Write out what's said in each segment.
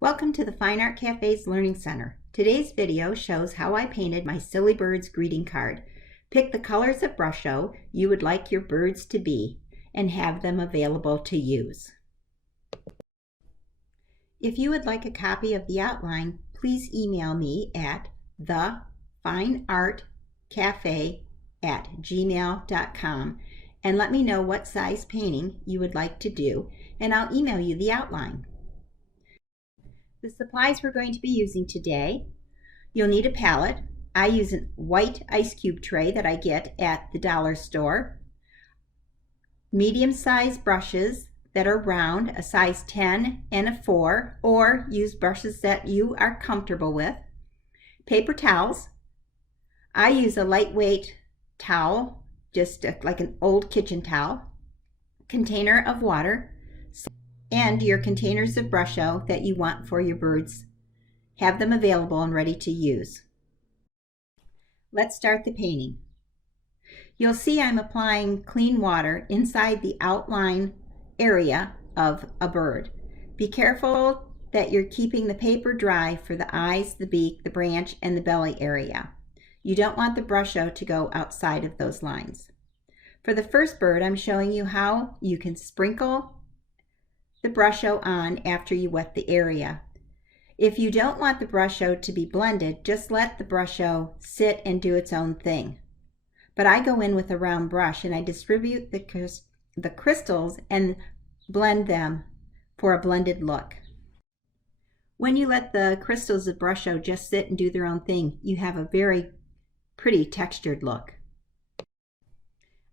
Welcome to the Fine Art Cafe's Learning Center. Today's video shows how I painted my Silly Birds greeting card. Pick the colors of Brusho you would like your birds to be and have them available to use. If you would like a copy of the outline, please email me at thefineartcafe@gmail.com and let me know what size painting you would like to do, and I'll email you the outline. The supplies we're going to be using today: you'll need a palette. I use a white ice cube tray that I get at the dollar store. Medium-sized brushes that are round, a size 10 and a 4, or use brushes that you are comfortable with. Paper towels. I use a lightweight towel, just like an old kitchen towel. Container of water, and your containers of Brusho that you want for your birds. Have them available and ready to use. Let's start the painting. You'll see I'm applying clean water inside the outline area of a bird. Be careful that you're keeping the paper dry for the eyes, the beak, the branch, and the belly area. You don't want the Brusho to go outside of those lines. For the first bird, I'm showing you how you can sprinkle the Brusho on after you wet the area. If you don't want the Brusho to be blended, just let the Brusho sit and do its own thing. But I go in with a round brush and I distribute the crystals and blend them for a blended look. When you let the crystals of Brusho just sit and do their own thing, you have a very pretty textured look.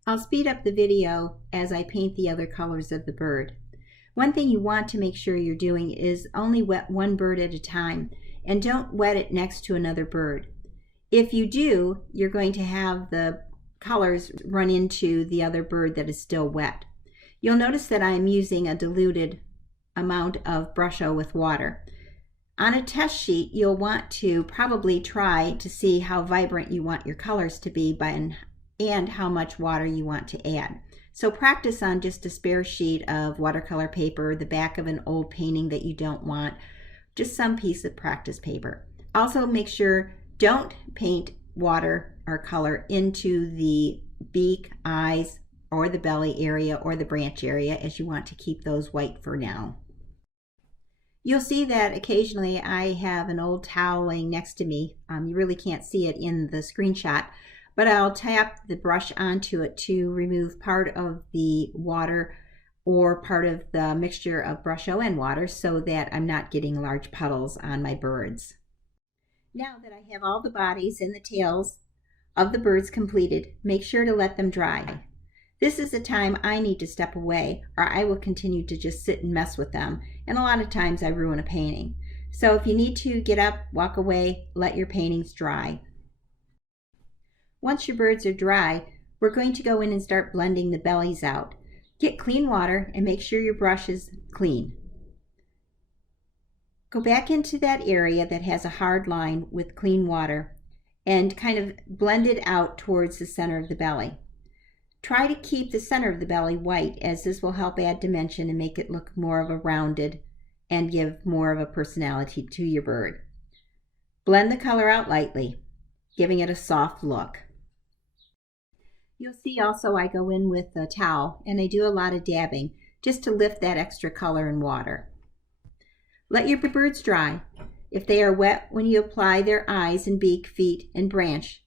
I'll speed up the video as I paint the other colors of the bird. One thing you want to make sure you're doing is only wet one bird at a time, and don't wet it next to another bird. If you do, you're going to have the colors run into the other bird that is still wet. You'll notice that I'm using a diluted amount of Brusho with water. On a test sheet, you'll want to probably try to see how vibrant you want your colors to be and how much water you want to add. So practice on just a spare sheet of watercolor paper, the back of an old painting that you don't want, just some piece of practice paper. Also make sure don't paint water or color into the beak, eyes, or the belly area or the branch area, as you want to keep those white for now. You'll see that occasionally I have an old towel laying next to me. You really can't see it in the screenshot, but I'll tap the brush onto it to remove part of the water or part of the mixture of Brusho and water so that I'm not getting large puddles on my birds. Now that I have all the bodies and the tails of the birds completed, make sure to let them dry. This is the time I need to step away, or I will continue to just sit and mess with them, and a lot of times I ruin a painting. So if you need to get up, walk away, let your paintings dry. Once your birds are dry, we're going to go in and start blending the bellies out. Get clean water and make sure your brush is clean. Go back into that area that has a hard line with clean water and kind of blend it out towards the center of the belly. Try to keep the center of the belly white, as this will help add dimension and make it look more of a rounded and give more of a personality to your bird. Blend the color out lightly, giving it a soft look. You'll see also I go in with a towel and I do a lot of dabbing just to lift that extra color and water. Let your birds dry. If they are wet when you apply their eyes and beak, feet, and branch,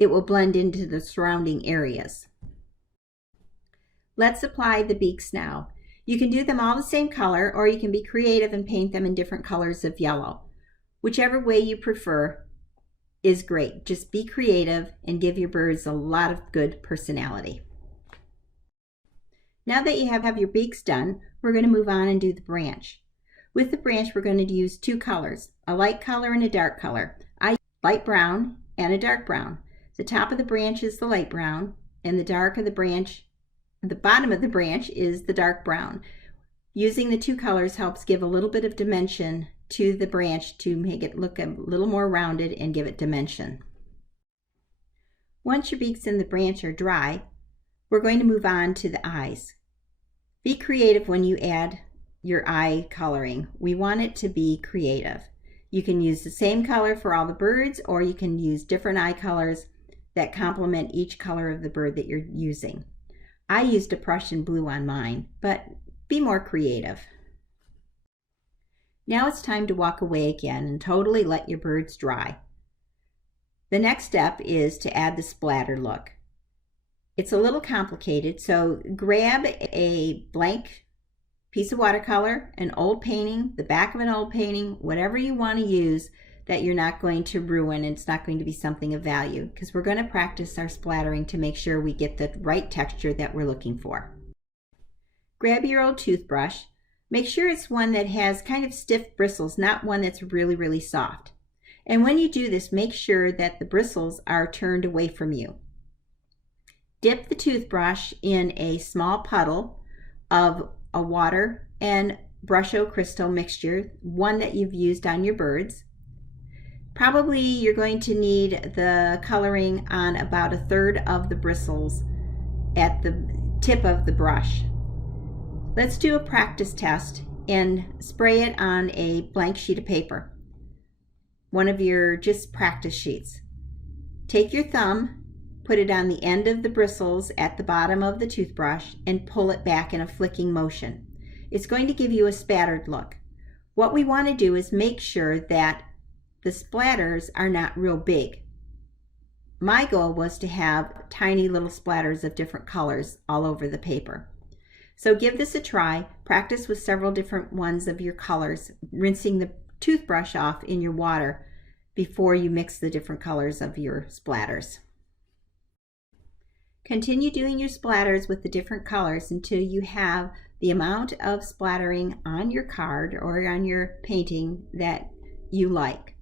it will blend into the surrounding areas. Let's apply the beaks now. You can do them all the same color, or you can be creative and paint them in different colors of yellow. Whichever way you prefer is great. Just be creative and give your birds a lot of good personality. Now that you have your beaks done, we're going to move on and do the branch. With the branch, we're going to use two colors, a light color and a dark color. I use light brown and a dark brown. The top of the branch is the light brown, and the bottom of the branch is the dark brown. Using the two colors helps give a little bit of dimension to the branch to make it look a little more rounded and give it dimension. Once your beaks and the branch are dry, we're going to move on to the eyes. Be creative when you add your eye coloring. We want it to be creative. You can use the same color for all the birds, or you can use different eye colors that complement each color of the bird that you're using. I used a Prussian blue on mine, but be more creative. Now it's time to walk away again and totally let your birds dry. The next step is to add the splatter look. It's a little complicated, so grab a blank piece of watercolor, an old painting, the back of an old painting, whatever you want to use that you're not going to ruin and it's not going to be something of value, because we're going to practice our splattering to make sure we get the right texture that we're looking for. Grab your old toothbrush. Make sure it's one that has kind of stiff bristles, not one that's really, really soft. And when you do this, make sure that the bristles are turned away from you. Dip the toothbrush in a small puddle of a water and Brusho crystal mixture, one that you've used on your birds. Probably you're going to need the coloring on about 1/3 of the bristles at the tip of the brush. Let's do a practice test and spray it on a blank sheet of paper, one of your just practice sheets. Take your thumb, put it on the end of the bristles at the bottom of the toothbrush, and pull it back in a flicking motion. It's going to give you a spattered look. What we want to do is make sure that the splatters are not real big. My goal was to have tiny little splatters of different colors all over the paper. So give this a try. Practice with several different ones of your colors, rinsing the toothbrush off in your water before you mix the different colors of your splatters. Continue doing your splatters with the different colors until you have the amount of splattering on your card or on your painting that you like.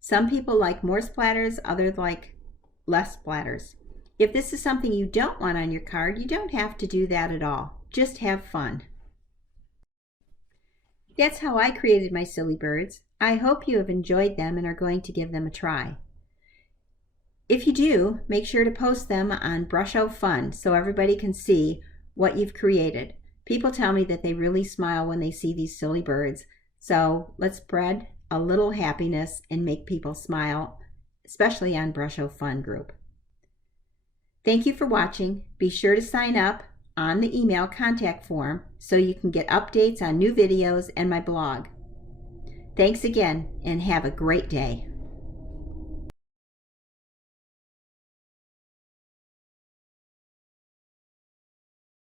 Some people like more splatters, others like less splatters. If this is something you don't want on your card, you don't have to do that at all. Just have fun. That's how I created my silly birds. I hope you have enjoyed them and are going to give them a try. If you do, make sure to post them on Brusho Fun so everybody can see what you've created. People tell me that they really smile when they see these silly birds. So let's spread a little happiness and make people smile, especially on Brusho Fun group. Thank you for watching. Be sure to sign up on the email contact form so you can get updates on new videos and my blog. Thanks again and have a great day.